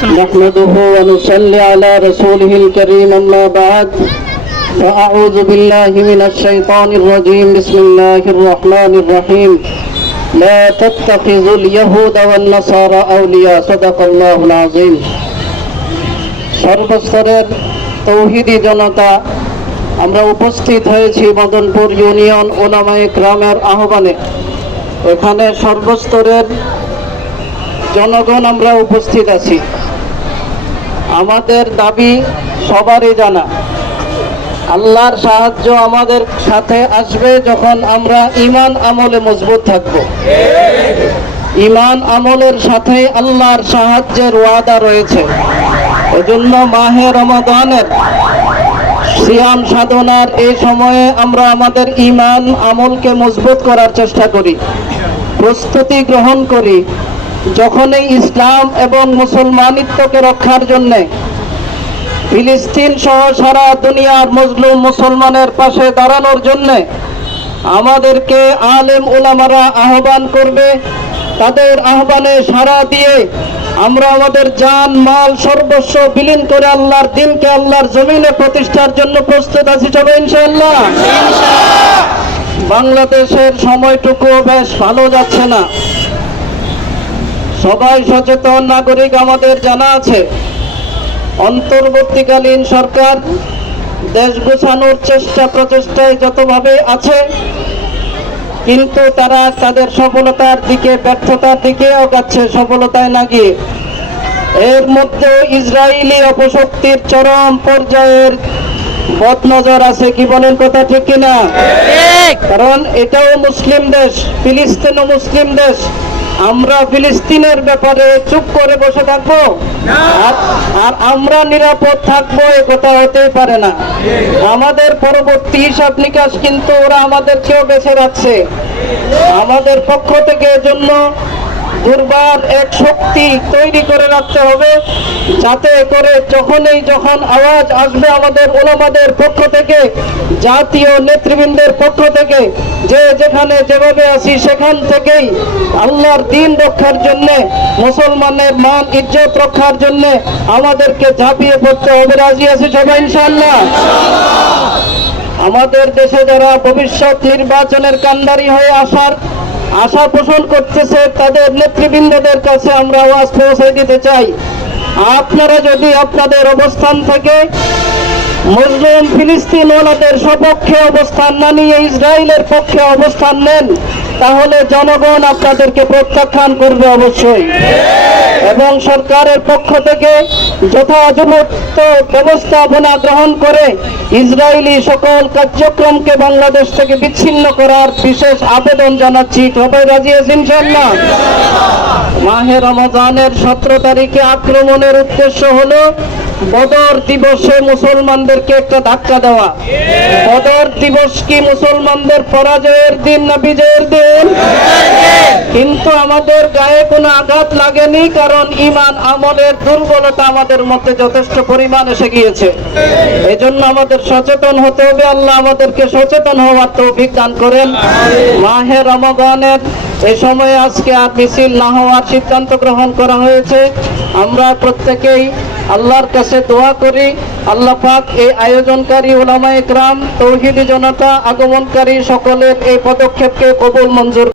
শুনুন نحمده ونصلي على رسوله الكريم أما بعد فأعوذ بالله من الشيطان الرجيم بسم الله الرحمن الرحيم لا تتخذوا اليهود والنصارى أولياء صدق الله العظيم সর্বস্তরের তৌহিদি জনতা আমরা উপস্থিত হয়েছি মদনপুর ইউনিয়ন ওলামায়ে গ্রামের আহ্বানে এখানে সর্বস্তরের জনগণ আমরা উপস্থিত আছি আমাদের দাবি সবারই জানা আল্লাহর সাহায্য আমাদের সাথে আসবে যখন আমরা ইমান আমলে মজবুত থাকব ইমান আমলের সাথে আল্লাহর সাহায্যের ওয়াদা রয়েছে এজন্য মাহে রমাদানের সিয়াম সাধনার এই সময়ে আমরা আমাদের ইমান আমলকে মজবুত করার চেষ্টা করি প্রস্তুতি গ্রহণ করি যখনই ইসলাম এবং মুসলমানিত্বকে রক্ষার জন্যে ফিলিস্তিন সহ সারা দুনিয়ার মজলুম মুসলমানের পাশে দাঁড়ানোর জন্যে আমাদেরকে আলেম ওলামারা আহ্বান করবে তাদের আহ্বানে সাড়া দিয়ে আমরা আমাদের যান মাল সর্বস্ব বিলীন করে আল্লাহর দিনকে আল্লাহর জমিনে প্রতিষ্ঠার জন্য প্রস্তুত আছি সবাই ইনশাল্লাহ বাংলাদেশের সময়টুকু বেশ ভালো যাচ্ছে না সবাই সচেতন নাগরিক আমাদের জানা আছে অন্তর্বর্তীকালীন সরকার দেশ গোছানোর চেষ্টা প্রচেষ্টায় যতভাবে আছে কিন্তু তারা তাদের সফলতার দিকে ব্যর্থতার দিকে অগাচ্ছে সফলতায় না গিয়ে এর মধ্যে ইসরায়েলি অপশক্তির চরম পর্যায়ের নজর আছে কি বলেন কথা ঠিক কিনা কারণ এটাও মুসলিম দেশ ফিলিস্তিনও মুসলিম দেশ আমরা ফিলিস্তিনের ব্যাপারে চুপ করে বসে থাকবো আর আমরা নিরাপদ থাকবো এ কথা হতেই পারে না আমাদের পরবর্তী হিসাব নিকাশ কিন্তু ওরা আমাদের চেয়েও বেছে রাখছে আমাদের পক্ষ থেকে এজন্য দুর্বার এক শক্তি তৈরি করে রাখতে হবে যাতে করে যখনই যখন আওয়াজ আসবে আমাদের ওলামাদের পক্ষ থেকে জাতীয় নেতৃবৃন্দের পক্ষ থেকে যে যেখানে যেভাবে আসি সেখান থেকেই আল্লাহর দিন রক্ষার জন্যে মুসলমানের মান ইজ্জত রক্ষার জন্যে আমাদেরকে ঝাঁপিয়ে পড়তে হবে রাজি আছে সবাই ইনশাল্লাহ আমাদের দেশে যারা ভবিষ্যৎ নির্বাচনের কান্ডারি হয়ে আসার আশা পোষণ করতেছে তাদের নেতৃবৃন্দদের কাছে আমরা আওয়াজ পৌঁছে দিতে চাই আপনারা যদি আপনাদের অবস্থান থেকে মজলুম ফিলিস্তিন ওনাদের সপক্ষে অবস্থান না নিয়ে ইসরায়েলের পক্ষে অবস্থান নেন তাহলে জনগণ আপনাদেরকে প্রত্যাখ্যান করবে অবশ্যই এবং সরকারের পক্ষ থেকে যথাযথ ব্যবস্থাপনা গ্রহণ করে ইসরায়েলি সকল কার্যক্রমকে বাংলাদেশ থেকে বিচ্ছিন্ন করার বিশেষ আবেদন জানাচ্ছি সবাই রাজি আছেন ইনশাল্লাহ মাহের রমজানের সতেরো তারিখে আক্রমণের উদ্দেশ্য হলো বদর দিবসে মুসলমানদেরকে একটা ধাক্কা দেওয়া বদর দিবস কি মুসলমানদের পরাজয়ের দিন না বিজয়ের দিন কিন্তু আমাদের গায়ে কোনো আঘাত লাগেনি কারণ ইমান আমলের দুর্বলতা আমাদের মধ্যে যথেষ্ট পরিমাণ এসে গিয়েছে এজন্য আমাদের সচেতন হতে হবে আল্লাহ আমাদেরকে সচেতন হওয়ার তো অভিজ্ঞান করেন মাহে রমগণের এ সময়ে আজকে আর মিছিল না হওয়ার সিদ্ধান্ত গ্রহণ করা হয়েছে আমরা প্রত্যেকেই আল্লাহর কাছে দোয়া করি আল্লাহ পাক এই আয়োজনকারী ওলামা ইকরাম তৌহিদি জনতা আগমনকারী সকলের এই পদক্ষেপকে কবুল মঞ্জুর